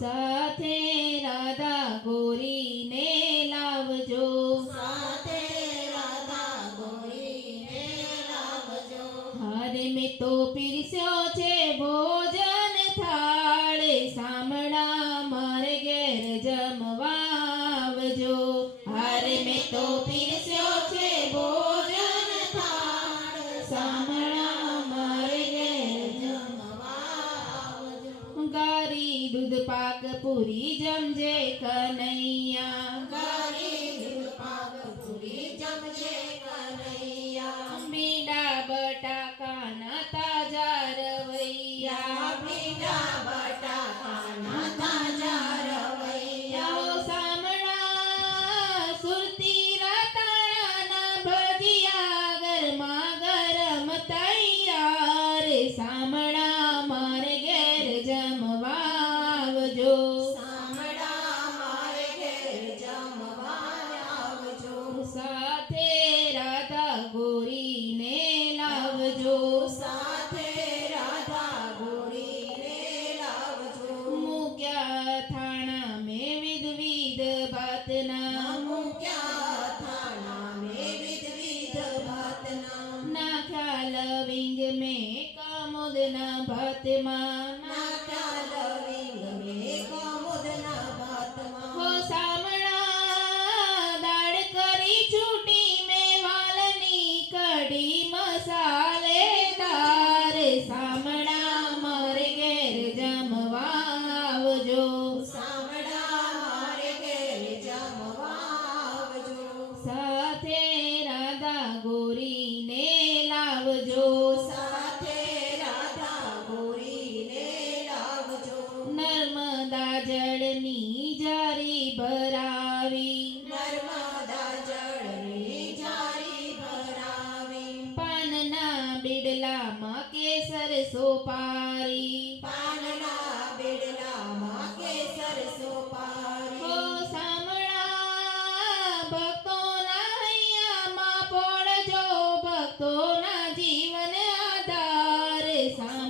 સાથે રાધા ગોરીને લાવજો, સાથે રાધા ગોરીને લાવજો. હારે મેં તો પીરસ્યો છે ભોજન થાળ, સામડા મારે ઘેર જમવા આવજો. હારે મેં તો પીરસ્યો છે ભોજન થાળ, સામડા મારે ઘેર જમવા. ગારી દૂધ પાક પૂરી જમજે કનૈયા, ગારી દૂધ પાક પૂરી જમજે કનૈયા. બીડા બટાકાના તાજા રવૈયા, ભીંડા બટાકાના તાજા રવૈયા. સામણા સુરતી રાતાણાના ભજીયા ગરમા ગરમ તૈયાર, સામણા મારે ઘેર જમવા આવજો, સામડા મારે ઘેર જમવા આવજો. સાથે રાધા ગોરીને લાવજો, સાથે રાધા ગોરીને લાવજો. મૂક્યા થાણા મેં વિધ ભાતના, મૂક્યા થાણા મેં વિધ ભાતના. નાખ્યા લવિંગ મેં કમોદના ભાતમાં, નાખ્યા લવિંગ મેં કમોદના ભાતમાં. હો સામણા દાળ કરી છૂટી મેં વાલની કઢી મસાલેદાર, સામણા મારે ઘેર જમવા આવજો, સામડા મારે ઘેર જમવા આવજો. સાથે રાધા ગોરીને લાવજો, સાથે રાધા ગોરીને લાવજો. નર્મદા જળની જારી ભરાવી, નર્મદા જળની જારી ભરાવી. પાનના બીડલામાં કેસર સોપારી, પાનના બેડલામાં કેસર સોપારી. હો સામણા ભક્તોના હૈયામાં પડજો, ભક્તોના જીવન આધાર, સામણા